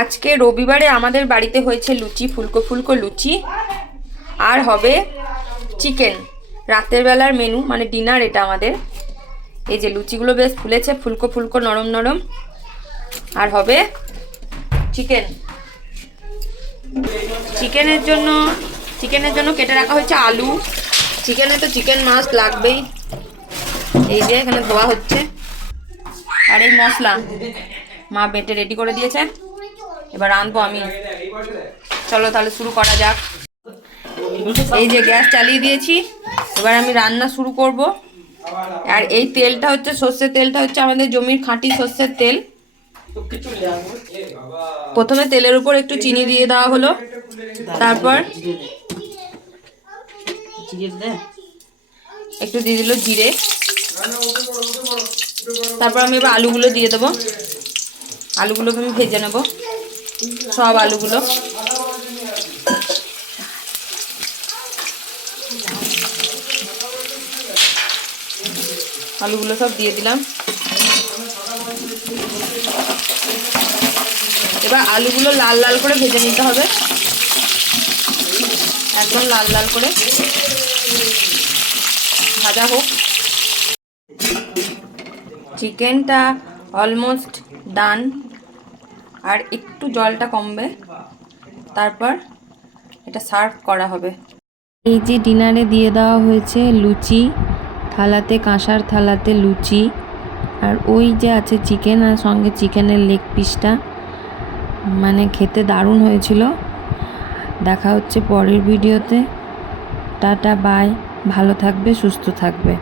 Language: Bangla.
আজকে রবিবারে আমাদের বাড়িতে হয়েছে লুচি, ফুলকো ফুলকো লুচি, আর হবে চিকেন। রাতের বেলার মেনু, মানে ডিনার এটা আমাদের। এই যে লুচিগুলো বেশ ফুলেছে, ফুলকো ফুলকো নরম নরম, আর হবে চিকেন। চিকেনের জন্য কেটে রাখা হয়েছে আলু। চিকেনে তো চিকেন মাস্ট লাগবেই। এই যে এখানে ধোয়া হচ্ছে। আর এই মশলা মা বেটে রেডি করে দিয়েছে, এবার আনবো আমি। চলো তাহলে শুরু করা যাক। এই যে গ্যাস চালিয়ে দিয়েছি, এবার আমি রান্না শুরু করব। আর এই তেলটা হচ্ছে সর্ষের তেলটা, হচ্ছে আমাদের জমির খাঁটি সর্ষের তেল। প্রথমে তেলের উপর একটু চিনি দিয়ে দেওয়া হলো, তারপর একটু দিয়ে দিল জিরে, তারপর আমি এবার আলুগুলো দিয়ে দেবো। আলুগুলোকে আমি ভেজে নেব, সব আলুগুলো। আলুগুলো সব দিয়ে দিলাম। এবার আলুগুলো লাল লাল করে ভেজে নিতে হবে, একদম লাল লাল করে ভাজা হোক। চিকেনটা অলমোস্ট ডান, আর একটু জলটা কমবে, তারপর এটা সার্ভ করা হবে। এই যে ডিনারে দিয়ে দেওয়া হয়েছে লুচি, থালাতে, কাঁসার থালাতে লুচি, আর ওই যে আছে চিকেন, আর সঙ্গে চিকেনের লেগ পিসটা। মানে খেতে দারুণ হয়েছিল। দেখা হচ্ছে পরের ভিডিওতে। টাটা বাই, ভালো থাকবে, সুস্থ থাকবে।